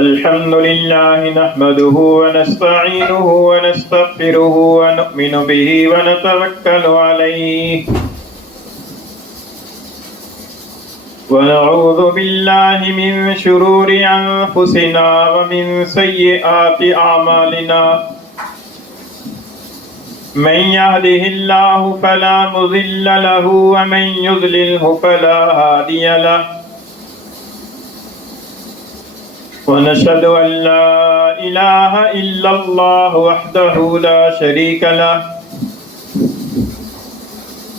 الحمد لله نحمده ونستعينه ونستغفره ونؤمن به ونتوكل عليه ونعوذ بالله من شرور أنفسنا ومن سيئات أعمالنا من يهده الله فلا مضل له ومن يضلله فلا هادي له ونشهد أن لا إله إلا الله وحده لا شريك له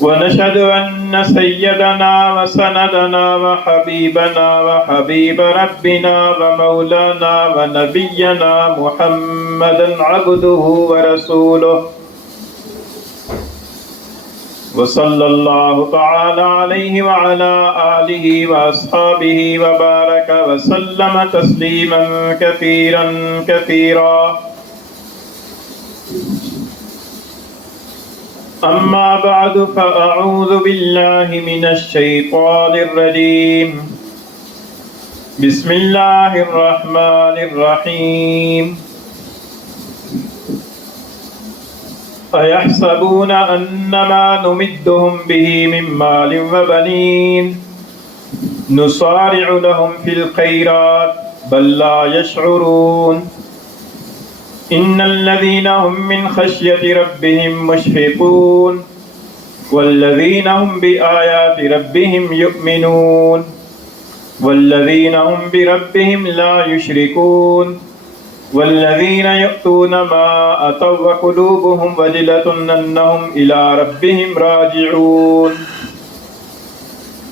ونشهد أن سيدنا وسندنا وحبيبنا وحبيب ربنا ومولانا ونبينا محمدا عبده ورسوله وصلى الله تعالى عليه وعلى آله وأصحابه وبارك وسلم تسليما كثيرا كثيرا أما بعد فأعوذ بالله من الشيطان الرجيم بسم الله الرحمن الرحيم أيحسبون أنما نمدهم به من مال وبنين نصارع لهم في الخيرات بل لا يشعرون إن الذين هم من خشية ربهم مشفقون والذين هم بآيات ربهم يؤمنون والذين هم بربهم لا يشركون والذين يؤتون ما أتوا وقلوبهم وجلة أنهم إلى ربهم راجعون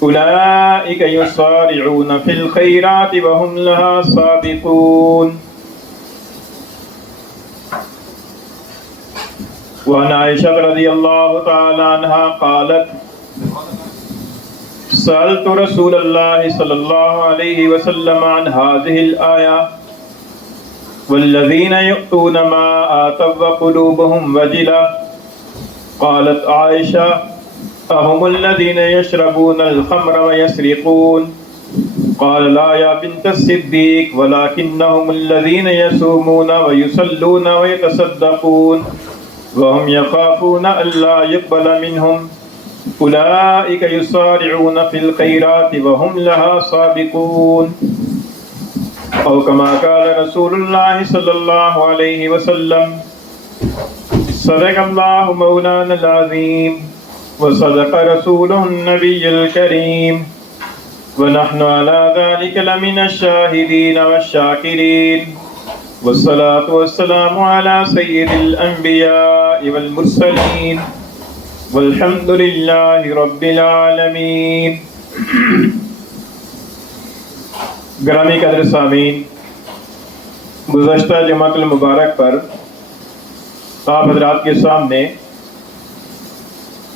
أولئك يسارعون في الخيرات وهم لها سابقون وعن عائشة رضي الله تعالى عنها قالت سألت رسول الله صلى الله عليه وسلم عن هذه الآية والذين يؤتون ما آتوا وقلوبهم وجلة قالت عائشة أهم الذين يشربون الخمر ويسرقون قال لا يا بنت الصديق ولكنهم الذين يصومون ويصلون ويتصدقون وهم يخافون ألا يقبل منهم أولئك يسارعون في الخيرات وهم لها سابقون أو كما قال رسول الله صلى الله عليه وسلم صدق الله مولانا العظيم وصدق رسوله النبي الكريم ونحن على ذلك لمن الشاهدين والشاكرين والصلاة والسلام على سيد الأنبياء والمرسلين والحمد لله رب العالمين. گرامی قدر سامعین، گزشتہ جمعۃ المبارک پر آپ حضرات کے سامنے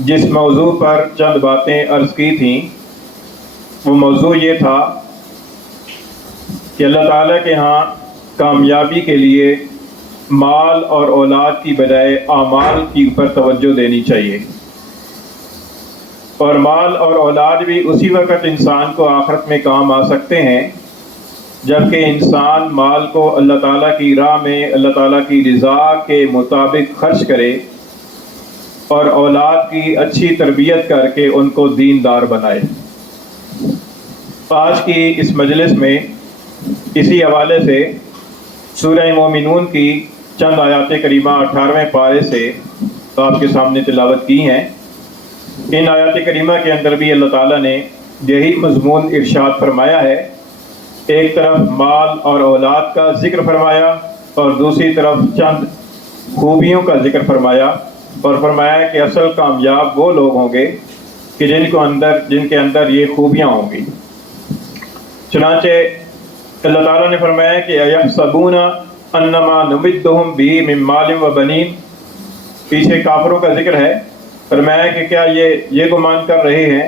جس موضوع پر چند باتیں عرض کی تھیں وہ موضوع یہ تھا کہ اللہ تعالیٰ کے ہاں کامیابی کے لیے مال اور اولاد کی بجائے اعمال کی اوپر توجہ دینی چاہیے، اور مال اور اولاد بھی اسی وقت انسان کو آخرت میں کام آ سکتے ہیں جبکہ انسان مال کو اللہ تعالیٰ کی راہ میں اللہ تعالیٰ کی رضا کے مطابق خرچ کرے اور اولاد کی اچھی تربیت کر کے ان کو دیندار بنائے۔ آج کی اس مجلس میں اسی حوالے سے سورہ مومنون کی چند آیات کریمہ 18ویں پارے سے آپ کے سامنے تلاوت کی ہیں۔ ان آیات کریمہ کے اندر بھی اللہ تعالیٰ نے یہی مضمون ارشاد فرمایا ہے، ایک طرف مال اور اولاد کا ذکر فرمایا اور دوسری طرف چند خوبیوں کا ذکر فرمایا، اور فرمایا کہ اصل کامیاب وہ لوگ ہوں گے کہ جن کے اندر یہ خوبیاں ہوں گی۔ چنانچہ اللہ تعالیٰ نے فرمایا کہ اَيَحْسَبُونَ أَنَّمَا نُمِدُّهُمْ بِهِ مِن مَالٍ وَبَنِينَ، پیچھے کافروں کا ذکر ہے، فرمایا کہ کیا یہ گمان کر رہے ہیں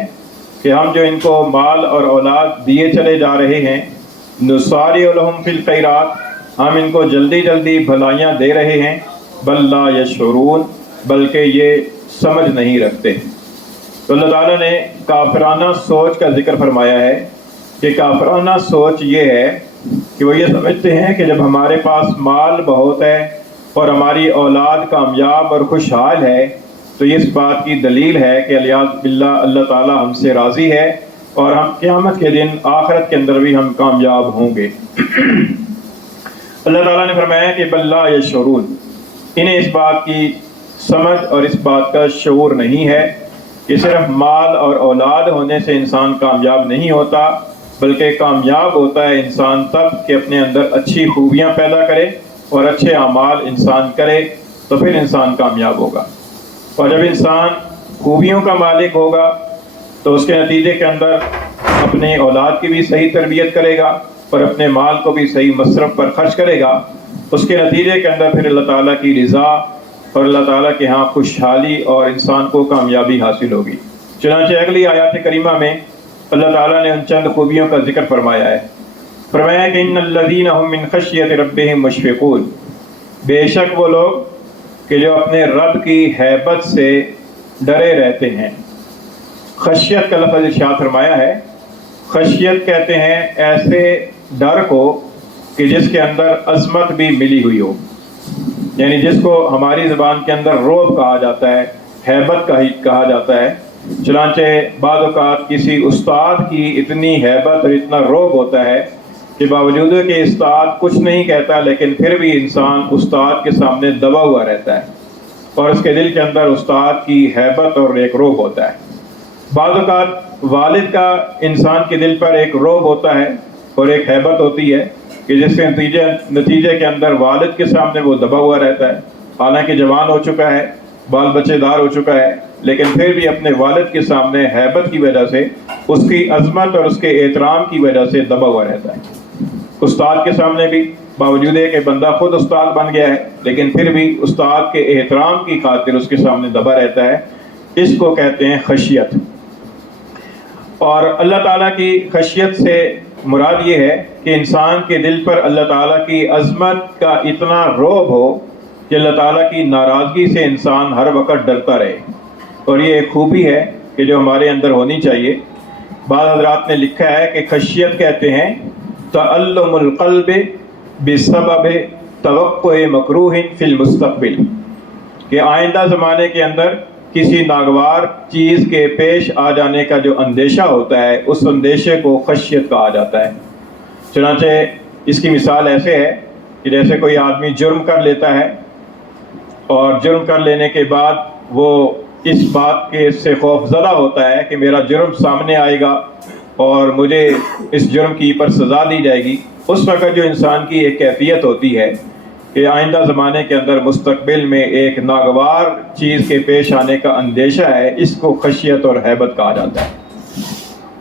کہ ہم جو ان کو مال اور اولاد دیے چلے جا رہے ہیں، نُصَارِعُ لَهُمْ فِي الْخَيْرَاتِ، ہم ان کو جلدی جلدی بھلائیاں دے رہے ہیں، بل لا یشعرون، بلکہ یہ سمجھ نہیں رکھتے۔ تو اللہ تعالیٰ نے کافرانہ سوچ کا ذکر فرمایا ہے کہ کافرانہ سوچ یہ ہے کہ وہ یہ سمجھتے ہیں کہ جب ہمارے پاس مال بہت ہے اور ہماری اولاد کامیاب اور خوشحال ہے تو یہ اس بات کی دلیل ہے کہ الیاذ باللہ اللہ تعالیٰ ہم سے راضی ہے اور ہم قیامت کے دن آخرت کے اندر بھی ہم کامیاب ہوں گے۔ اللہ تعالیٰ نے فرمایا کہ بل لا یشعرون، انہیں اس بات کی سمجھ اور اس بات کا شعور نہیں ہے کہ صرف مال اور اولاد ہونے سے انسان کامیاب نہیں ہوتا، بلکہ کامیاب ہوتا ہے انسان تب کہ اپنے اندر اچھی خوبیاں پیدا کرے اور اچھے اعمال انسان کرے تو پھر انسان کامیاب ہوگا۔ اور جب انسان خوبیوں کا مالک ہوگا تو اس کے نتیجے کے اندر اپنے اولاد کی بھی صحیح تربیت کرے گا اور اپنے مال کو بھی صحیح مصرف پر خرچ کرے گا، اس کے نتیجے کے اندر پھر اللہ تعالیٰ کی رضا اور اللہ تعالیٰ کے ہاں خوشحالی اور انسان کو کامیابی حاصل ہوگی۔ چنانچہ اگلی آیات کریمہ میں اللہ تعالیٰ نے ان چند خوبیوں کا ذکر فرمایا ہے۔ فرمایا کہ ان الذین هم من خشیۃ ربہم مشفقون، بے شک وہ لوگ کہ جو اپنے رب کی ہیبت سے ڈرے رہتے ہیں۔ خشیت کا لفظ ارشاد فرمایا ہے، خشیت کہتے ہیں ایسے ڈر کو کہ جس کے اندر عظمت بھی ملی ہوئی ہو، یعنی جس کو ہماری زبان کے اندر رعب کہا جاتا ہے، ہیبت کہا جاتا ہے۔ چنانچہ بعض اوقات کسی استاد کی اتنی ہیبت اور اتنا رعب ہوتا ہے کہ باوجود کہ استاد کچھ نہیں کہتا لیکن پھر بھی انسان استاد کے سامنے دبا ہوا رہتا ہے اور اس کے دل کے اندر استاد کی ہیبت اور ایک رعب ہوتا ہے۔ بعض اوقات والد کا انسان کے دل پر ایک رعب ہوتا ہے اور ایک ہیبت ہوتی ہے کہ جس کے نتیجے کے اندر والد کے سامنے وہ دبا ہوا رہتا ہے، حالانکہ جوان ہو چکا ہے، بال بچے دار ہو چکا ہے، لیکن پھر بھی اپنے والد کے سامنے ہیبت کی وجہ سے، اس کی عظمت اور اس کے احترام کی وجہ سے دبا ہوا رہتا ہے۔ استاد کے سامنے بھی باوجود ہے کہ بندہ خود استاد بن گیا ہے لیکن پھر بھی استاد کے احترام کی خاطر اس کے سامنے دبا رہتا ہے۔ اس کو کہتے ہیں خشیت۔ اور اللہ تعالیٰ کی خشیت سے مراد یہ ہے کہ انسان کے دل پر اللہ تعالیٰ کی عظمت کا اتنا رعب ہو کہ اللہ تعالیٰ کی ناراضگی سے انسان ہر وقت ڈرتا رہے، اور یہ ایک خوبی ہے کہ جو ہمارے اندر ہونی چاہیے۔ بعض حضرات نے لکھا ہے کہ خشیت کہتے ہیں تعلم القلب بسبب توقع مکروہ فی المستقبل، کہ آئندہ زمانے کے اندر کسی ناگوار چیز کے پیش آ جانے کا جو اندیشہ ہوتا ہے اس اندیشے کو خشیت کہا جاتا ہے۔ چنانچہ اس کی مثال ایسے ہے کہ جیسے کوئی آدمی جرم کر لیتا ہے اور جرم کر لینے کے بعد وہ اس بات کے سے خوف زدہ ہوتا ہے کہ میرا جرم سامنے آئے گا اور مجھے اس جرم کی پر سزا دی جائے گی۔ اس وقت جو انسان کی ایک کیفیت ہوتی ہے کہ آئندہ زمانے کے اندر مستقبل میں ایک ناگوار چیز کے پیش آنے کا اندیشہ ہے، اس کو خشیت اور ہیبت کہا جاتا ہے۔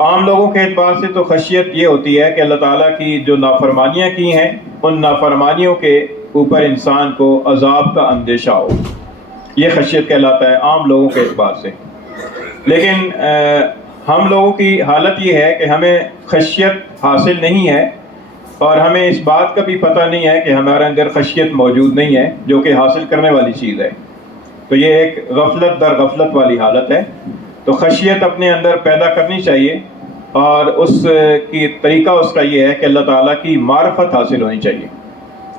عام لوگوں کے اعتبار سے تو خشیت یہ ہوتی ہے کہ اللہ تعالیٰ کی جو نافرمانیاں کی ہیں ان نافرمانیوں کے اوپر انسان کو عذاب کا اندیشہ ہو، یہ خشیت کہلاتا ہے عام لوگوں کے اعتبار سے۔ لیکن ہم لوگوں کی حالت یہ ہے کہ ہمیں خشیت حاصل نہیں ہے اور ہمیں اس بات کا بھی پتہ نہیں ہے کہ ہمارے اندر خشیت موجود نہیں ہے، جو کہ حاصل کرنے والی چیز ہے۔ تو یہ ایک غفلت در غفلت والی حالت ہے۔ تو خشیت اپنے اندر پیدا کرنی چاہیے، اور اس کی طریقہ اس کا یہ ہے کہ اللہ تعالیٰ کی معرفت حاصل ہونی چاہیے۔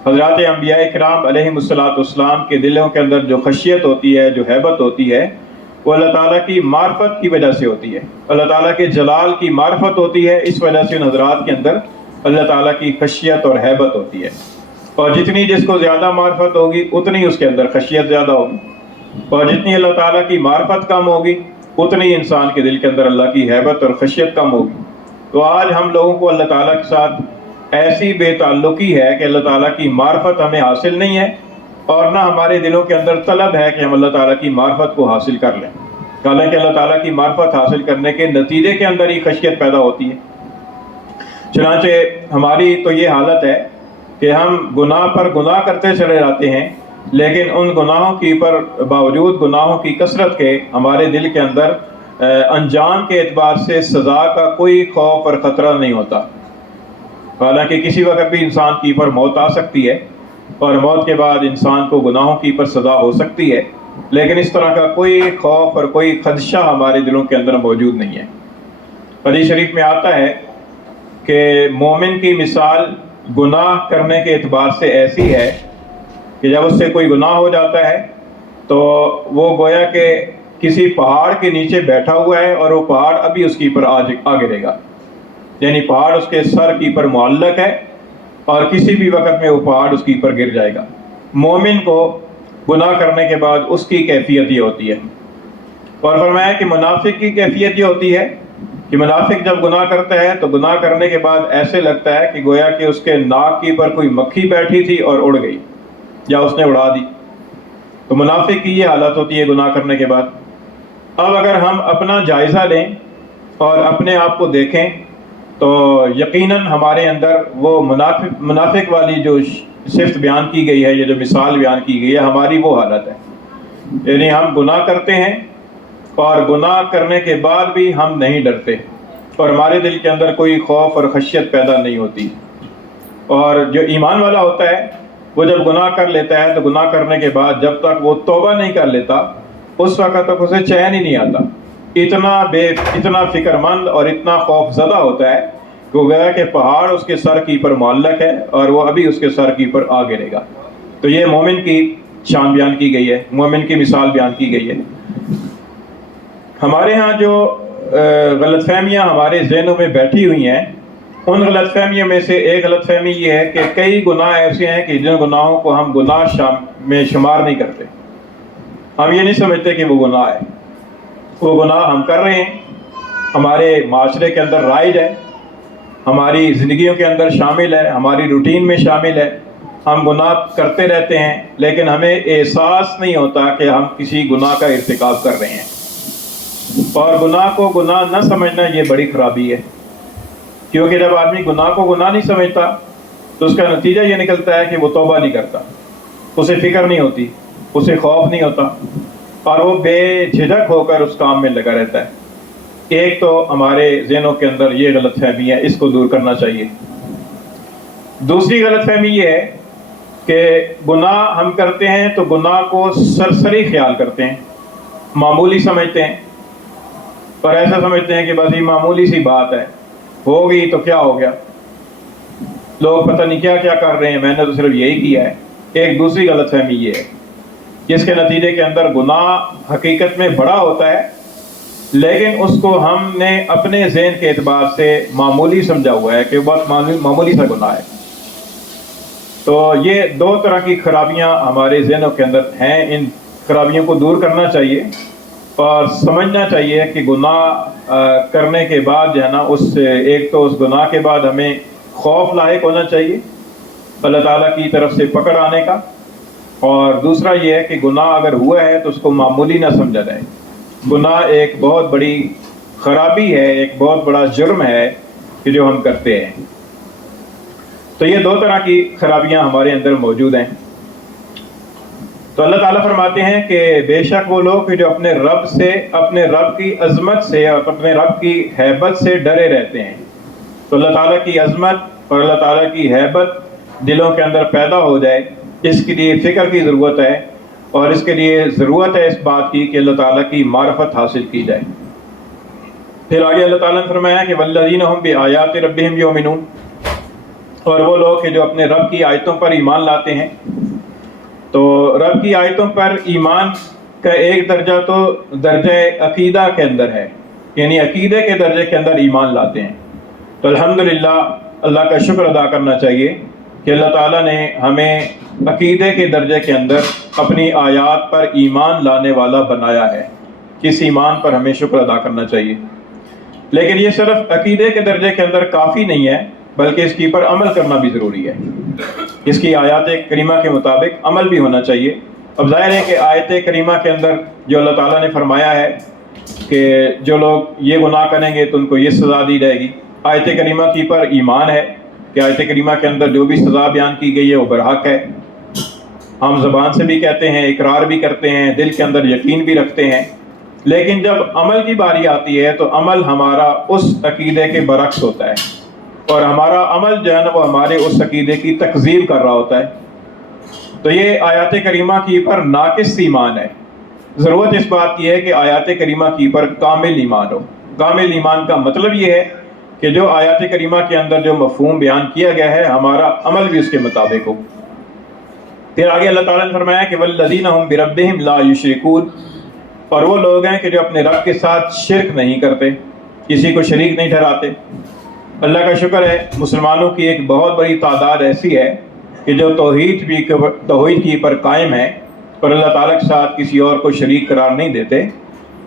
حضرات انبیاء کرام علیہم السلام کے دلوں کے اندر جو خشیت ہوتی ہے، جو ہیبت ہوتی ہے، وہ اللہ تعالیٰ کی معرفت کی وجہ سے ہوتی ہے، اللہ تعالیٰ کے جلال کی معرفت ہوتی ہے، اس وجہ سے ان حضرات کے اندر اللہ تعالیٰ کی خشیت اور ہیبت ہوتی ہے۔ اور جتنی جس کو زیادہ معرفت ہوگی اتنی اس کے اندر خشیت زیادہ ہوگی، اور جتنی اللہ تعالیٰ کی معرفت کم ہوگی اتنی انسان کے دل کے اندر اللہ کی ہیبت اور خشیت کم ہوگی۔ تو آج ہم لوگوں کو اللہ تعالیٰ کے ساتھ ایسی بے تعلقی ہے کہ اللہ تعالیٰ کی معرفت ہمیں حاصل نہیں ہے، اور نہ ہمارے دلوں کے اندر طلب ہے کہ ہم اللہ تعالیٰ کی معرفت کو حاصل کر لیں، حالانکہ اللہ تعالیٰ کی معرفت حاصل کرنے کے نتیجے کے اندر ہی خشیت پیدا ہوتی ہے۔ چنانچہ ہماری تو یہ حالت ہے کہ ہم گناہ پر گناہ کرتے چلے جاتے ہیں، لیکن ان گناہوں کی پر باوجود گناہوں کی کثرت کے ہمارے دل کے اندر انجام کے اعتبار سے سزا کا کوئی خوف اور خطرہ نہیں ہوتا، حالانکہ کسی وقت بھی انسان کی پر موت آ سکتی ہے اور موت کے بعد انسان کو گناہوں کی پر سزا ہو سکتی ہے، لیکن اس طرح کا کوئی خوف اور کوئی خدشہ ہمارے دلوں کے اندر موجود نہیں ہے۔ حدیث شریف میں آتا ہے کہ مومن کی مثال گناہ کرنے کے اعتبار سے ایسی ہے کہ جب اس سے کوئی گناہ ہو جاتا ہے تو وہ گویا کہ کسی پہاڑ کے نیچے بیٹھا ہوا ہے اور وہ پہاڑ ابھی اس کے اوپر آ گرے گا، یعنی پہاڑ اس کے سر کے اوپر معلق ہے اور کسی بھی وقت میں وہ پہاڑ اس کے اوپر گر جائے گا۔ مومن کو گناہ کرنے کے بعد اس کی کیفیت یہ ہوتی ہے، اور فرمایا کہ منافق کی کیفیت یہ ہوتی ہے کہ منافق جب گناہ کرتا ہے تو گناہ کرنے کے بعد ایسے لگتا ہے کہ گویا کہ اس کے ناک کے اوپر کوئی مکھی بیٹھی تھی اور اڑ گئی یا اس نے اڑا دی۔ تو منافق کی یہ حالت ہوتی ہے گناہ کرنے کے بعد۔ اب اگر ہم اپنا جائزہ لیں اور اپنے آپ کو دیکھیں تو یقیناً ہمارے اندر وہ منافق والی جو صفت بیان کی گئی ہے، یہ جو مثال بیان کی گئی ہے، ہماری وہ حالت ہے، یعنی ہم گناہ کرتے ہیں اور گناہ کرنے کے بعد بھی ہم نہیں ڈرتے اور ہمارے دل کے اندر کوئی خوف اور خشیت پیدا نہیں ہوتی۔ اور جو ایمان والا ہوتا ہے وہ جب گناہ کر لیتا ہے تو گناہ کرنے کے بعد جب تک وہ توبہ نہیں کر لیتا اس وقت تک اسے چین ہی نہیں آتا، اتنا فکر مند اور اتنا خوف زدہ ہوتا ہے کہ وہ گیا کہ پہاڑ اس کے سر کے اوپر معلق ہے اور وہ ابھی اس کے سر کے اوپر آ گرے گا۔ تو یہ مومن کی شان بیان کی گئی ہے، مومن کی مثال بیان کی گئی ہے۔ ہمارے ہاں جو غلط فہمیاں ہمارے ذہنوں میں بیٹھی ہوئی ہیں، ان غلط فہمیوں میں سے ایک غلط فہمی یہ ہے کہ کئی گناہ ایسے ہیں کہ جن گناہوں کو ہم گناہ میں شمار نہیں کرتے، ہم یہ نہیں سمجھتے کہ وہ گناہ ہے۔ وہ گناہ ہم کر رہے ہیں، ہمارے معاشرے کے اندر رائج ہے، ہماری زندگیوں کے اندر شامل ہے، ہماری روٹین میں شامل ہے، ہم گناہ کرتے رہتے ہیں لیکن ہمیں احساس نہیں ہوتا کہ ہم کسی گناہ کا ارتکاب کر رہے ہیں۔ اور گناہ کو گناہ نہ سمجھنا یہ بڑی خرابی ہے، کیونکہ جب آدمی گناہ کو گناہ نہیں سمجھتا تو اس کا نتیجہ یہ نکلتا ہے کہ وہ توبہ نہیں کرتا، اسے فکر نہیں ہوتی، اسے خوف نہیں ہوتا اور وہ بے جھجک ہو کر اس کام میں لگا رہتا ہے۔ ایک تو ہمارے ذہنوں کے اندر یہ غلط فہمی ہے، اس کو دور کرنا چاہیے۔ دوسری غلط فہمی یہ ہے کہ گناہ ہم کرتے ہیں تو گناہ کو سرسری خیال کرتے ہیں، معمولی سمجھتے ہیں اور ایسا سمجھتے ہیں کہ بس یہ معمولی سی بات ہے، ہو گئی تو کیا ہو گیا، لوگ پتہ نہیں کیا کیا کر رہے ہیں، میں نے تو صرف یہی کیا ہے۔ ایک دوسری غلط فہمی یہ ہے جس کے نتیجے کے اندر گناہ حقیقت میں بڑا ہوتا ہے لیکن اس کو ہم نے اپنے ذہن کے اعتبار سے معمولی سمجھا ہوا ہے کہ بہت معمولی سا گناہ ہے۔ تو یہ دو طرح کی خرابیاں ہمارے ذہنوں کے اندر ہیں، ان خرابیوں کو دور کرنا چاہیے اور سمجھنا چاہیے کہ گناہ کرنے کے بعد جو ہے نا ایک تو اس گناہ کے بعد ہمیں خوف لاحق ہونا چاہیے اللہ تعالیٰ کی طرف سے پکڑ آنے کا، اور دوسرا یہ ہے کہ گناہ اگر ہوا ہے تو اس کو معمولی نہ سمجھا جائے۔ گناہ ایک بہت بڑی خرابی ہے، ایک بہت بڑا جرم ہے کہ جو ہم کرتے ہیں۔ تو یہ دو طرح کی خرابیاں ہمارے اندر موجود ہیں۔ تو اللہ تعالیٰ فرماتے ہیں کہ بے شک وہ لوگ جو اپنے رب سے، اپنے رب کی عظمت سے اور اپنے رب کی ہیبت سے ڈرے رہتے ہیں۔ تو اللہ تعالیٰ کی عظمت اور اللہ تعالیٰ کی ہیبت دلوں کے اندر پیدا ہو جائے، اس کے لیے فکر کی ضرورت ہے اور اس کے لیے ضرورت ہے اس بات کی کہ اللہ تعالیٰ کی معرفت حاصل کی جائے۔ پھر آگے اللہ تعالیٰ نے فرمایا کہ والذین هم بآیات ربهم یؤمنون، اور وہ لوگ کہ جو اپنے رب کی آیتوں پر ایمان لاتے ہیں۔ تو رب کی آیتوں پر ایمان کا ایک درجہ تو درجہ عقیدہ کے اندر ہے، یعنی عقیدے کے درجے کے اندر ایمان لاتے ہیں۔ تو الحمدللہ اللہ کا شکر ادا کرنا چاہیے کہ اللہ تعالیٰ نے ہمیں عقیدے کے درجے کے اندر اپنی آیات پر ایمان لانے والا بنایا ہے۔ اس ایمان پر ہمیں شکر ادا کرنا چاہیے، لیکن یہ صرف عقیدے کے درجے کے اندر کافی نہیں ہے بلکہ اس کی پر عمل کرنا بھی ضروری ہے۔ اس کی آیات کریمہ کے مطابق عمل بھی ہونا چاہیے۔ اب ظاہر ہے کہ آیت کریمہ کے اندر جو اللہ تعالیٰ نے فرمایا ہے کہ جو لوگ یہ گناہ کریں گے تو ان کو یہ سزا دی جائے گی، آیت کریمہ کی پر ایمان ہے کہ آیت کریمہ کے اندر جو بھی سزا بیان کی گئی ہے وہ برحق ہے۔ ہم زبان سے بھی کہتے ہیں، اقرار بھی کرتے ہیں، دل کے اندر یقین بھی رکھتے ہیں، لیکن جب عمل کی باری آتی ہے تو عمل ہمارا اس عقیدے کے برعکس ہوتا ہے اور ہمارا عمل جو ہے نا وہ ہمارے اس عقیدے کی تکذیب کر رہا ہوتا ہے۔ تو یہ آیات کریمہ کی پر ناقص ایمان ہے۔ ضرورت اس بات کی ہے کہ آیات کریمہ کی پر کامل ایمان ہو۔ کامل ایمان کا مطلب یہ ہے کہ جو آیات کریمہ کے اندر جو مفہوم بیان کیا گیا ہے ہمارا عمل بھی اس کے مطابق ہو۔ پھر آگے اللہ تعالیٰ نے فرمایا کہ والذین هم بربهم لا یشرکون، اور وہ لوگ ہیں کہ جو اپنے رب کے ساتھ شرک نہیں کرتے، کسی کو شریک نہیں ٹھہراتے۔ اللہ کا شکر ہے مسلمانوں کی ایک بہت بڑی تعداد ایسی ہے کہ جو توحید کی پر قائم ہے اور اللہ تعالیٰ کے ساتھ کسی اور کو شریک قرار نہیں دیتے۔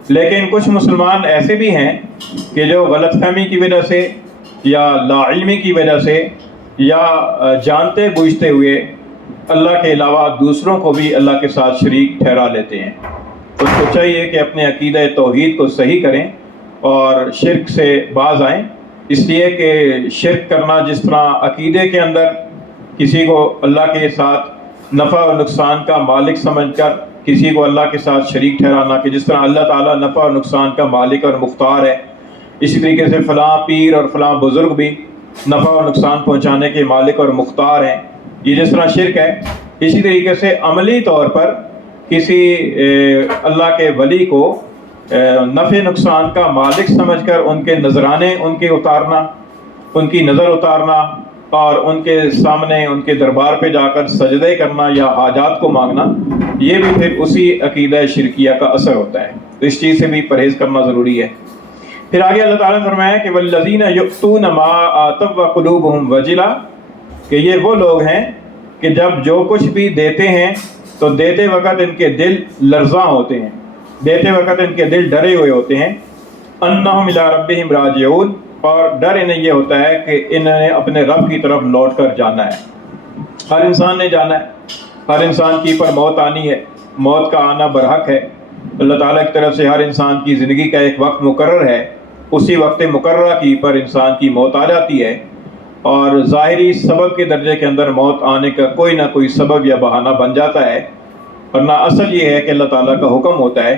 لیکن کچھ مسلمان ایسے بھی ہیں کہ جو غلط فہمی کی وجہ سے یا لا علمی کی وجہ سے یا جانتے بوجھتے ہوئے اللہ کے علاوہ دوسروں کو بھی اللہ کے ساتھ شریک ٹھہرا لیتے ہیں۔ اس کو چاہیے کہ اپنے عقیدہ توحید کو صحیح کریں اور شرک سے باز آئیں، اس لیے کہ شرک کرنا جس طرح عقیدے کے اندر کسی کو اللہ کے ساتھ نفع و نقصان کا مالک سمجھ کر کسی کو اللہ کے ساتھ شریک ٹھہرانا، کہ جس طرح اللہ تعالیٰ نفع و نقصان کا مالک اور مختار ہے، اسی طریقے سے فلاں پیر اور فلاں بزرگ بھی نفع و نقصان پہنچانے کے مالک اور مختار ہیں، یہ جس طرح شرک ہے، اسی طریقے سے عملی طور پر کسی اللہ کے ولی کو نفع نقصان کا مالک سمجھ کر ان کے نذرانے ان کے اتارنا، ان کی نظر اتارنا اور ان کے سامنے ان کے دربار پہ جا کر سجدے کرنا یا حاجات کو مانگنا، یہ بھی پھر اسی عقیدہ شرکیہ کا اثر ہوتا ہے، تو اس چیز سے بھی پرہیز کرنا ضروری ہے۔ پھر آگے اللہ تعالیٰ نے فرمایا کہ والذین یؤتون ما آتوا وقلوبہم وجلہ، کہ یہ وہ لوگ ہیں کہ جب جو کچھ بھی دیتے ہیں تو دیتے وقت ان کے دل لرزاں ہوتے ہیں، دیتے وقت ان کے دل ڈرے ہوئے ہوتے ہیں، انہم الی ربہم راجعون، اور ڈر انہیں یہ ہوتا ہے کہ انہوں نے اپنے رب کی طرف لوٹ کر جانا ہے۔ ہر انسان نے جانا ہے، ہر انسان کی پر موت آنی ہے، موت کا آنا برحق ہے، اللہ تعالیٰ کی طرف سے ہر انسان کی زندگی کا ایک وقت مقرر ہے، اسی وقت مقررہ کی پر انسان کی موت آ جاتی ہے، اور ظاہری سبب کے درجے کے اندر موت آنے کا کوئی نہ کوئی سبب یا بہانہ بن جاتا ہے، ورنہ اصل یہ ہے کہ اللہ تعالیٰ کا حکم ہوتا ہے۔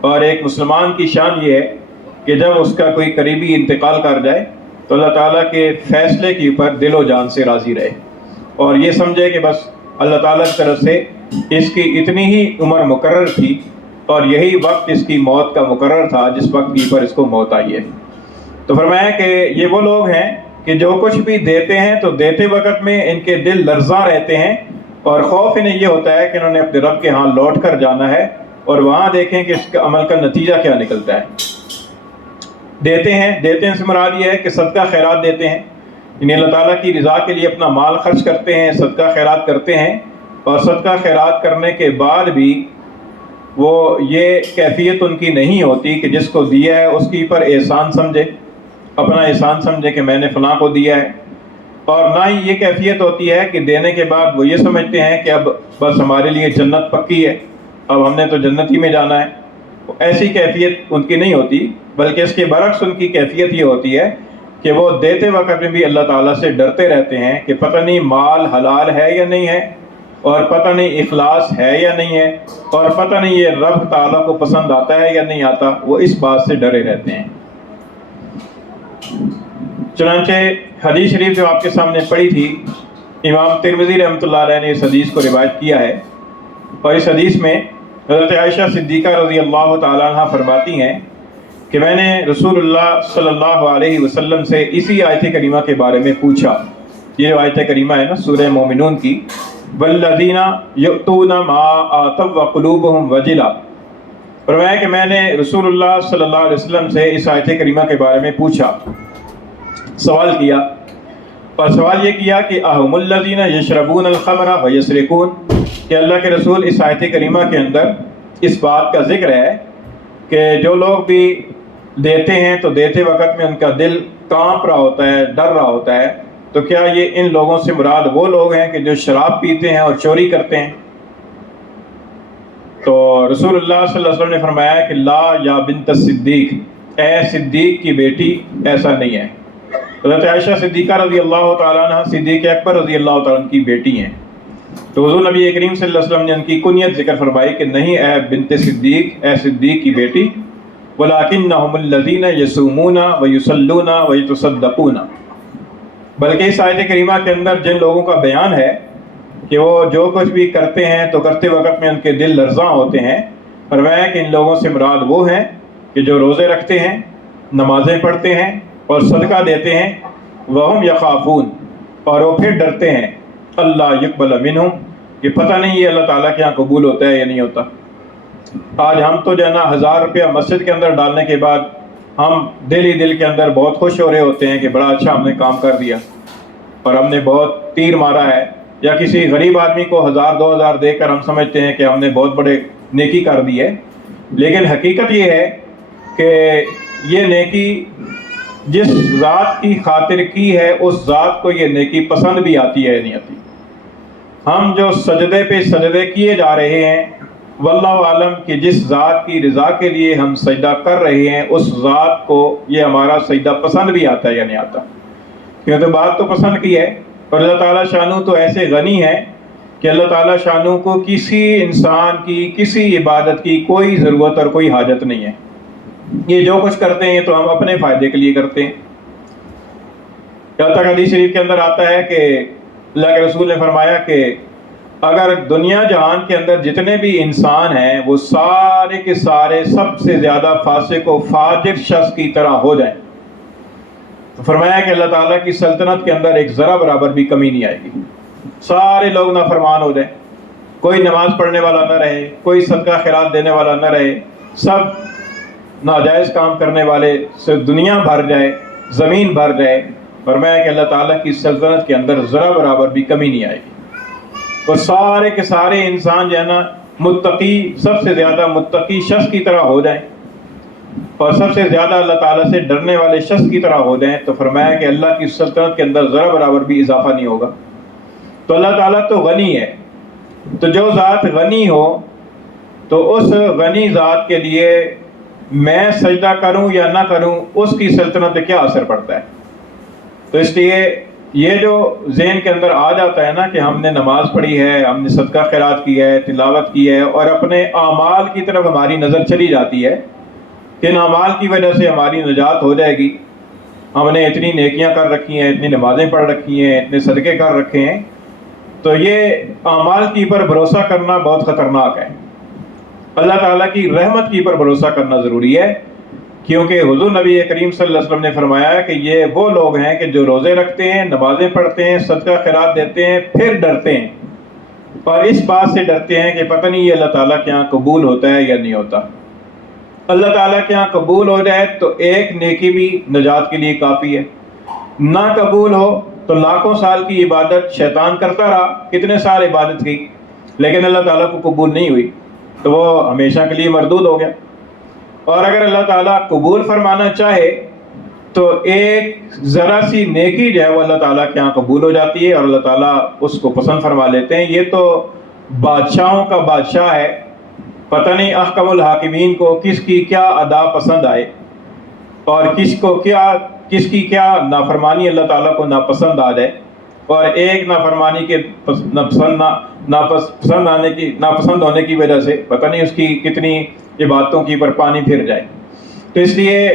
اور ایک مسلمان کی شان یہ ہے کہ جب اس کا کوئی قریبی انتقال کر جائے تو اللہ تعالیٰ کے فیصلے کے اوپر دل و جان سے راضی رہے اور یہ سمجھے کہ بس اللہ تعالیٰ کی طرف سے اس کی اتنی ہی عمر مقرر تھی اور یہی وقت اس کی موت کا مقرر تھا جس وقت کی پر اس کو موت آئی ہے۔ تو فرمایا کہ یہ وہ لوگ ہیں کہ جو کچھ بھی دیتے ہیں تو دیتے وقت میں ان کے دل لرزاں رہتے ہیں اور خوف انہیں یہ ہوتا ہے کہ انہوں نے اپنے رب کے ہاں لوٹ کر جانا ہے اور وہاں دیکھیں کہ اس کا عمل کا نتیجہ کیا نکلتا ہے۔ دیتے ہیں سے مراد یہ ہے کہ صدقہ خیرات دیتے ہیں، یعنی اللہ تعالیٰ کی رضا کے لیے اپنا مال خرچ کرتے ہیں، صدقہ خیرات کرتے ہیں، اور صدقہ خیرات کرنے کے بعد بھی وہ یہ کیفیت ان کی نہیں ہوتی کہ جس کو دیا ہے اس کی پر احسان سمجھے، اپنا احسان سمجھے کہ میں نے فلاں کو دیا ہے، اور نہ ہی یہ کیفیت ہوتی ہے کہ دینے کے بعد وہ یہ سمجھتے ہیں کہ اب بس ہمارے لیے جنت پکی ہے، اب ہم نے تو جنت ہی میں جانا ہے۔ ایسی کیفیت ان کی نہیں ہوتی، بلکہ اس کے برعکس ان کی کیفیت یہ ہوتی ہے کہ وہ دیتے وقت میں بھی اللہ تعالیٰ سے ڈرتے رہتے ہیں کہ پتہ نہیں مال حلال ہے یا نہیں ہے، اور پتہ نہیں اخلاص ہے یا نہیں ہے، اور پتہ نہیں یہ رب تعالیٰ کو پسند آتا ہے یا نہیں آتا، وہ اس بات سے ڈرے رہتے ہیں۔ چنانچہ حدیث شریف جو آپ کے سامنے پڑھی تھی، امام ترمذی رحمۃ اللہ علیہ نے اس حدیث کو روایت کیا ہے، اور اس حدیث میں حضرت عائشہ صدیقہ رضی اللہ تعالیٰ عنہ فرماتی ہیں کہ میں نے رسول اللہ صلی اللہ علیہ وسلم سے اسی آیت کریمہ کے بارے میں پوچھا۔ یہ جو آیت کریمہ ہے نا سورہ مومنون کی، والذین یؤتون ما آتوا وقلوبہم وجلہ، فرمایا کہ میں نے رسول اللہ صلی اللہ علیہ وسلم سے اس آیت کریمہ کے بارے میں پوچھا، سوال کیا، اور سوال یہ کیا کہ اہم الذین یشربون الخمر ویسرقون، کہ اللہ کے رسول اس آیت کریمہ کے اندر اس بات کا ذکر ہے کہ جو لوگ بھی دیتے ہیں تو دیتے وقت میں ان کا دل کانپ رہا ہوتا ہے، ڈر رہا ہوتا ہے، تو کیا یہ ان لوگوں سے مراد وہ لوگ ہیں کہ جو شراب پیتے ہیں اور چوری کرتے ہیں؟ تو رسول اللہ صلی اللہ علیہ وسلم نے فرمایا کہ لا یا بنت صدیق، اے صدیق کی بیٹی، ایسا نہیں ہے۔ حضرت عائشہ صدیقہ رضی اللہ تعالیٰ عنہ صدیق اکبر رضی اللہ تعالیٰ عنہ کی بیٹی ہیں، تو حضور نبی کریم صلی اللہ علیہ وسلم نے ان کی کنیت ذکر فرمائی کہ نہیں اے بنت صدیق، اے صدیق کی بیٹی، وَلَٰكِنَّهُمُ الَّذِينَ يَصُومُونَ وَيُصَلُّونَ وَيَتَصَدَّقُونَ، بلکہ اس آیت کریمہ کے اندر جن لوگوں کا بیان ہے کہ وہ جو کچھ بھی کرتے ہیں تو کرتے وقت میں ان کے دل لرزاں ہوتے ہیں، فرمایا کہ ان لوگوں سے مراد وہ ہیں کہ جو روزے رکھتے ہیں، نمازیں پڑھتے ہیں اور صدقہ دیتے ہیں، وہم یخافون، اور وہ پھر ڈرتے ہیں، اللہ یقبل منہم، کہ پتہ نہیں یہ اللہ تعالیٰ کے یہاں قبول ہوتا ہے یا نہیں ہوتا۔ آج ہم تو جو ہے نا 1000 روپیہ مسجد کے اندر ڈالنے کے بعد ہم دل کے اندر بہت خوش ہو رہے ہوتے ہیں کہ بڑا اچھا ہم نے کام کر دیا اور ہم نے بہت تیر مارا ہے، یا کسی غریب آدمی کو 1000-2000 دے کر ہم سمجھتے ہیں کہ ہم نے بہت بڑے نیکی کر دی ہے۔ لیکن حقیقت یہ ہے کہ یہ نیکی جس ذات کی خاطر کی ہے اس ذات کو یہ نیکی پسند بھی آتی ہے یا نہیں آتی۔ ہم جو سجدے پہ سجدے کیے جا رہے ہیں، واللہ عالم کہ جس ذات کی رضا کے لیے ہم سجدہ کر رہے ہیں اس ذات کو یہ ہمارا سجدہ پسند بھی آتا ہے یا نہیں آتا، کیونکہ بات تو پسند کی ہے۔ اور اللہ تعالیٰ شانو تو ایسے غنی ہے کہ اللہ تعالیٰ شانو کو کسی انسان کی کسی عبادت کی کوئی ضرورت اور کوئی حاجت نہیں ہے۔ یہ جو کچھ کرتے ہیں تو ہم اپنے فائدے کے لیے کرتے ہیں۔ یہاں تک حدیث شریف کے اندر آتا ہے کہ اللہ کے رسول نے فرمایا کہ اگر دنیا جہان کے اندر جتنے بھی انسان ہیں وہ سارے کے سارے سب سے زیادہ فاسق و فاجر شخص کی طرح ہو جائیں تو فرمایا کہ اللہ تعالیٰ کی سلطنت کے اندر ایک ذرہ برابر بھی کمی نہیں آئے گی۔ سارے لوگ نافرمان ہو جائیں، کوئی نماز پڑھنے والا نہ رہے، کوئی صدقہ خیرات دینے والا نہ رہے، سب ناجائز کام کرنے والے سے دنیا بھر جائے، زمین بھر جائے، فرمایا کہ اللہ تعالیٰ کی سلطنت کے اندر ذرہ برابر بھی کمی نہیں آئے گی۔ اور سارے کے سارے انسان جو ہے نا متقی، سب سے زیادہ متقی شخص کی طرح ہو جائیں اور سب سے زیادہ اللہ تعالیٰ سے ڈرنے والے شخص کی طرح ہو جائیں تو فرمایا کہ اللہ کی سلطنت کے اندر ذرہ برابر بھی اضافہ نہیں ہوگا۔ تو اللہ تعالیٰ تو غنی ہے، تو جو ذات غنی ہو تو اس غنی ذات کے لیے میں سجدہ کروں یا نہ کروں اس کی سلطنت پہ کیا اثر پڑتا ہے۔ تو اس لیے یہ جو ذہن کے اندر آ جاتا ہے نا کہ ہم نے نماز پڑھی ہے، ہم نے صدقہ خیرات کی ہے، تلاوت کی ہے، اور اپنے اعمال کی طرف ہماری نظر چلی جاتی ہے کہ ان اعمال کی وجہ سے ہماری نجات ہو جائے گی، ہم نے اتنی نیکیاں کر رکھی ہیں، اتنی نمازیں پڑھ رکھی ہیں، اتنے صدقے کر رکھے ہیں، تو یہ اعمال کی پر بھروسہ کرنا بہت خطرناک ہے۔ اللہ تعالیٰ کی رحمت کی پر بھروسہ کرنا ضروری ہے، کیونکہ حضور نبی کریم صلی اللہ علیہ وسلم نے فرمایا کہ یہ وہ لوگ ہیں کہ جو روزے رکھتے ہیں، نمازیں پڑھتے ہیں، صدقہ خیرات دیتے ہیں، پھر ڈرتے ہیں اور اس بات سے ڈرتے ہیں کہ پتہ نہیں یہ اللہ تعالیٰ کے یہاں قبول ہوتا ہے یا نہیں ہوتا۔ اللہ تعالیٰ کے یہاں قبول ہو جائے تو ایک نیکی بھی نجات کے لیے کافی ہے، نہ قبول ہو تو لاکھوں سال کی عبادت شیطان کرتا رہا، کتنے سال عبادت کی لیکن اللہ تعالیٰ کو قبول نہیں ہوئی تو وہ ہمیشہ کے لیے مردود ہو گیا۔ اور اگر اللہ تعالیٰ قبول فرمانا چاہے تو ایک ذرا سی نیکی جو ہے وہ اللہ تعالیٰ کے یہاں قبول ہو جاتی ہے اور اللہ تعالیٰ اس کو پسند فرما لیتے ہیں۔ یہ تو بادشاہوں کا بادشاہ ہے، پتہ نہیں احکم الحاکمین کو کس کی کیا ادا پسند آئے اور کس کی کیا نافرمانی اللہ تعالیٰ کو ناپسند آ جائے، اور ایک نافرمانی کے ناپسند ہونے کی وجہ سے پتہ نہیں اس کی کتنی عبادتوں کی پر پانی پھر جائے۔ تو اس لیے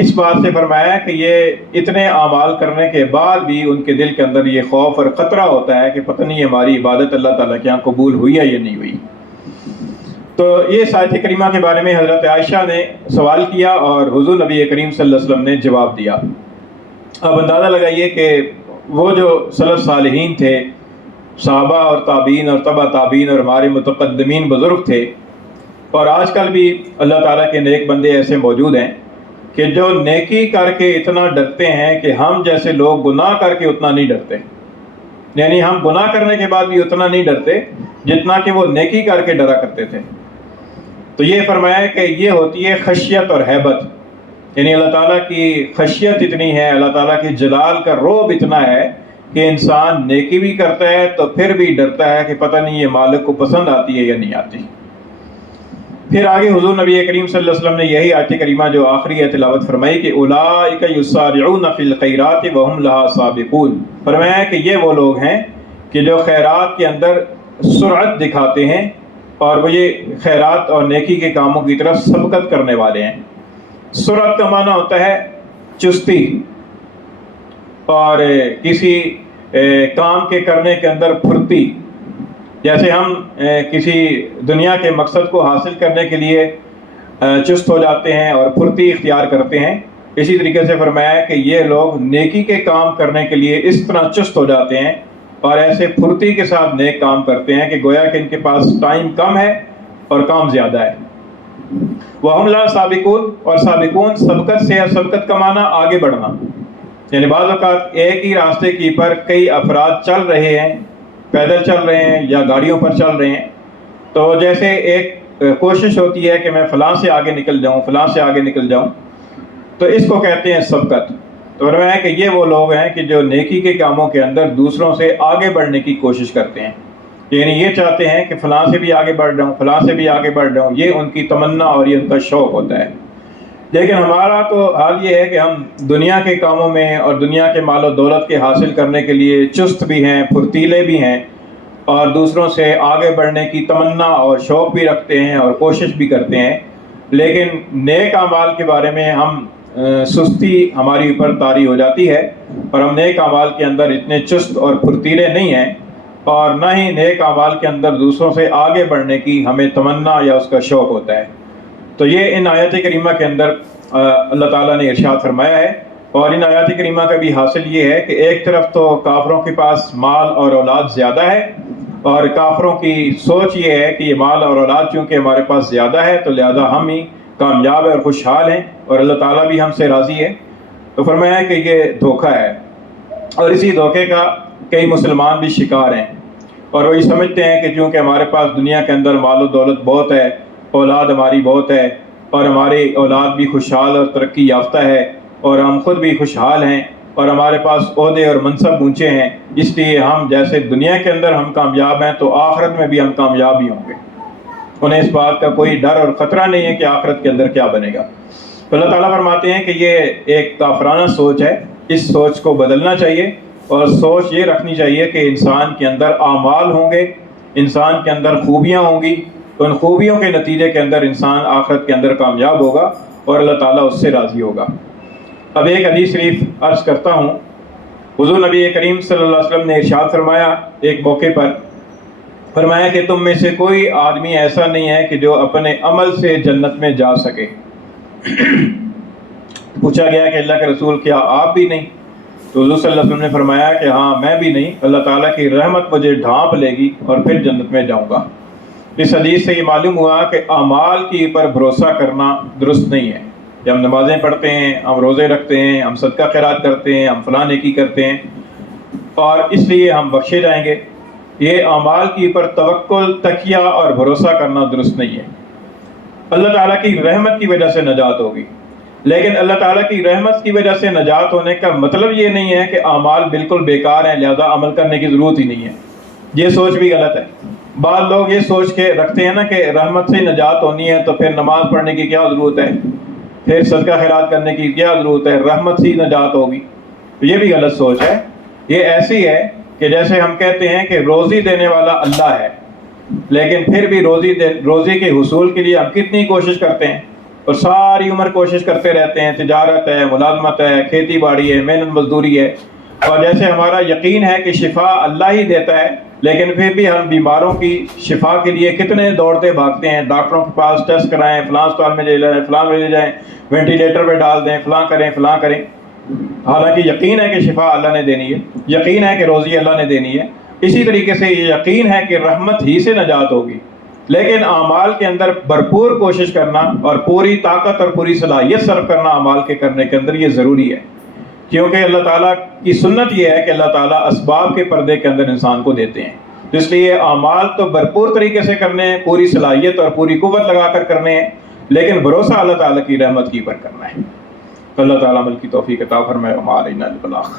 اس بات سے فرمایا کہ یہ اتنے اعمال کرنے کے بعد بھی ان کے دل کے اندر یہ خوف اور خطرہ ہوتا ہے کہ پتہ نہیں ہماری عبادت اللہ تعالیٰ کے یہاں قبول ہوئی ہے یا نہیں ہوئی۔ تو یہ آیت کریمہ کے بارے میں حضرت عائشہ نے سوال کیا اور حضور نبی کریم صلی اللہ علیہ وسلم نے جواب دیا۔ اب اندازہ لگائیے کہ وہ جو سلف صالحین تھے، صحابہ اور تابعین اور تبع تابعین اور ہمارے متقدمین بزرگ تھے، اور آج کل بھی اللہ تعالیٰ کے نیک بندے ایسے موجود ہیں کہ جو نیکی کر کے اتنا ڈرتے ہیں کہ ہم جیسے لوگ گناہ کر کے اتنا نہیں ڈرتے، یعنی ہم گناہ کرنے کے بعد بھی اتنا نہیں ڈرتے جتنا کہ وہ نیکی کر کے ڈرا کرتے تھے۔ تو یہ فرمایا کہ یہ ہوتی ہے خشیت اور ہیبت، یعنی اللہ تعالیٰ کی خشیت اتنی ہے، اللہ تعالیٰ کی جلال کا رعب اتنا ہے کہ انسان نیکی بھی کرتا ہے تو پھر بھی ڈرتا ہے کہ پتہ نہیں یہ مالک کو پسند آتی ہے یا نہیں آتی۔ پھر آگے حضور نبی کریم صلی اللہ علیہ وسلم نے یہی آیت کریمہ جو آخری ہے تلاوت فرمائی کہ اولئک یسارعون فی الخیرات وہم لہا سابقون، فرمایا کہ یہ وہ لوگ ہیں کہ جو خیرات کے اندر سرعت دکھاتے ہیں اور وہ یہ خیرات اور نیکی کے کاموں کی طرف سبقت کرنے والے ہیں۔ سرعت کا معنی ہوتا ہے چستی، اور کسی کام کے کرنے کے اندر پھرتی، جیسے ہم کسی دنیا کے مقصد کو حاصل کرنے کے لیے چست ہو جاتے ہیں اور پھرتی اختیار کرتے ہیں، اسی طریقے سے فرمایا کہ یہ لوگ نیکی کے کام کرنے کے لیے اس طرح چست ہو جاتے ہیں اور ایسے پھرتی کے ساتھ نیک کام کرتے ہیں کہ گویا کہ ان کے پاس ٹائم کم ہے اور کام زیادہ ہے۔ وَهُمْ لَا سَابِقُونَ، اور سابقون سبقت سے، سبقت کا معنی آگے بڑھنا، یعنی بعض اوقات ایک ہی راستے کی پر کئی افراد چل رہے ہیں، پیدل چل رہے ہیں یا گاڑیوں پر چل رہے ہیں، تو جیسے ایک کوشش ہوتی ہے کہ میں فلاں سے آگے نکل جاؤں، فلاں سے آگے نکل جاؤں، تو اس کو کہتے ہیں سبقت۔ تو فرمایا کہ یہ وہ لوگ ہیں کہ جو نیکی کے کاموں کے اندر دوسروں سے آگے بڑھنے کی کوشش کرتے ہیں، یعنی یہ چاہتے ہیں کہ فلاں سے بھی آگے بڑھ جاؤں، فلاں سے بھی آگے بڑھ جاؤں، یہ ان کی تمنا اور یہ ان کا شوق ہوتا ہے۔ لیکن ہمارا تو حال یہ ہے کہ ہم دنیا کے کاموں میں اور دنیا کے مال و دولت کے حاصل کرنے کے لیے چست بھی ہیں، پھرتیلے بھی ہیں، اور دوسروں سے آگے بڑھنے کی تمنا اور شوق بھی رکھتے ہیں اور کوشش بھی کرتے ہیں، لیکن نیک اعمال کے بارے میں ہم سستی ہماری اوپر طاری ہو جاتی ہے، اور ہم نیک اعمال کے اندر اتنے چست اور پھرتیلے نہیں ہیں، اور نہ ہی نیک اعمال کے اندر دوسروں سے آگے بڑھنے کی ہمیں تمنا یا اس کا شوق ہوتا ہے۔ تو یہ ان آیات کریمہ کے اندر اللہ تعالیٰ نے ارشاد فرمایا ہے، اور ان آیات کریمہ کا بھی حاصل یہ ہے کہ ایک طرف تو کافروں کے پاس مال اور اولاد زیادہ ہے، اور کافروں کی سوچ یہ ہے کہ یہ مال اور اولاد چونکہ ہمارے پاس زیادہ ہے تو لہذا ہم ہی کامیاب اور خوشحال ہیں، اور اللہ تعالیٰ بھی ہم سے راضی ہے۔ تو فرمایا ہے کہ یہ دھوکہ ہے، اور اسی دھوکے کا کئی مسلمان بھی شکار ہیں، اور وہی سمجھتے ہیں کہ چونکہ ہمارے پاس دنیا کے اندر مال و دولت بہت ہے، اولاد ہماری بہت ہے، اور ہماری اولاد بھی خوشحال اور ترقی یافتہ ہے، اور ہم خود بھی خوشحال ہیں، اور ہمارے پاس عہدے اور منصب اونچے ہیں، اس لیے ہم جیسے دنیا کے اندر ہم کامیاب ہیں تو آخرت میں بھی ہم کامیاب ہی ہوں گے۔ انہیں اس بات کا کوئی ڈر اور خطرہ نہیں ہے کہ آخرت کے اندر کیا بنے گا۔ تو اللہ تعالیٰ فرماتے ہیں کہ یہ ایک کافرانہ سوچ ہے، اس سوچ کو بدلنا چاہیے، اور سوچ یہ رکھنی چاہیے کہ انسان کے اندر اعمال ہوں گے، انسان کے اندر خوبیاں ہوں گی، تو ان خوبیوں کے نتیجے کے اندر انسان آخرت کے اندر کامیاب ہوگا اور اللہ تعالیٰ اس سے راضی ہوگا۔ اب ایک حدیث شریف عرض کرتا ہوں۔ حضور نبی کریم صلی اللہ علیہ وسلم نے ارشاد فرمایا ایک موقع پر، فرمایا کہ تم میں سے کوئی آدمی ایسا نہیں ہے کہ جو اپنے عمل سے جنت میں جا سکے۔ پوچھا گیا کہ اللہ کے رسول کیا آپ بھی نہیں؟ تو حضور صلی اللہ علیہ وسلم نے فرمایا کہ ہاں میں بھی نہیں، اللہ تعالیٰ کی رحمت مجھے ڈھانپ لے گی اور پھر جنت میں جاؤں گا۔ اس حدیث سے یہ معلوم ہوا کہ اعمال کی پر بھروسہ کرنا درست نہیں ہے، کہ ہم نمازیں پڑھتے ہیں، ہم روزے رکھتے ہیں، ہم صدقہ خیرات کرتے ہیں، ہم فلاں نیکی کرتے ہیں اور اس لیے ہم بخشے جائیں گے، یہ اعمال کی پر توکل، تکیہ اور بھروسہ کرنا درست نہیں ہے۔ اللہ تعالیٰ کی رحمت کی وجہ سے نجات ہوگی، لیکن اللہ تعالیٰ کی رحمت کی وجہ سے نجات ہونے کا مطلب یہ نہیں ہے کہ اعمال بالکل بیکار ہیں لہذا عمل کرنے کی ضرورت ہی نہیں ہے۔ یہ سوچ بھی غلط ہے۔ بعض لوگ یہ سوچ کے رکھتے ہیں نا کہ رحمت سے نجات ہونی ہے تو پھر نماز پڑھنے کی کیا ضرورت ہے، پھر صدقہ خیرات کرنے کی کیا ضرورت ہے، رحمت سے نجات ہوگی۔ تو یہ بھی غلط سوچ ہے۔ یہ ایسی ہے کہ جیسے ہم کہتے ہیں کہ روزی دینے والا اللہ ہے، لیکن پھر بھی روزی کے حصول کے لیے ہم کتنی کوشش کرتے ہیں اور ساری عمر کوشش کرتے رہتے ہیں، تجارت ہے، ملازمت ہے، کھیتی باڑی ہے، محنت مزدوری ہے، اور جیسے ہمارا یقین ہے کہ شفا اللہ ہی دیتا ہے، لیکن پھر بھی ہم بیماروں کی شفا کے لیے کتنے دوڑتے بھاگتے ہیں، ڈاکٹروں کے پاس ٹیسٹ کرائیں، فلاں اسپتال میں لے جائیں، فلاں میں لے جائیں، وینٹیلیٹر پہ ڈال دیں، فلاں کریں فلاں کریں، حالانکہ یقین ہے کہ شفا اللہ نے دینی ہے، یقین ہے کہ روزی اللہ نے دینی ہے۔ اسی طریقے سے یہ یقین ہے کہ رحمت ہی سے نجات ہوگی، لیکن اعمال کے اندر بھرپور کوشش کرنا اور پوری طاقت اور پوری صلاحیت صرف کرنا اعمال کے کرنے کے اندر یہ ضروری ہے، کیونکہ اللہ تعالیٰ کی سنت یہ ہے کہ اللہ تعالیٰ اسباب کے پردے کے اندر انسان کو دیتے ہیں، اس لیے اعمال تو بھرپور طریقے سے کرنے ہیں، پوری صلاحیت اور پوری قوت لگا کر کرنے ہیں، لیکن بھروسہ اللہ تعالیٰ کی رحمت کی پر کرنا ہے۔ اللہ تعالیٰ عمل کی توفیق عطا فرمائے۔ وما علینا الا البلاغ۔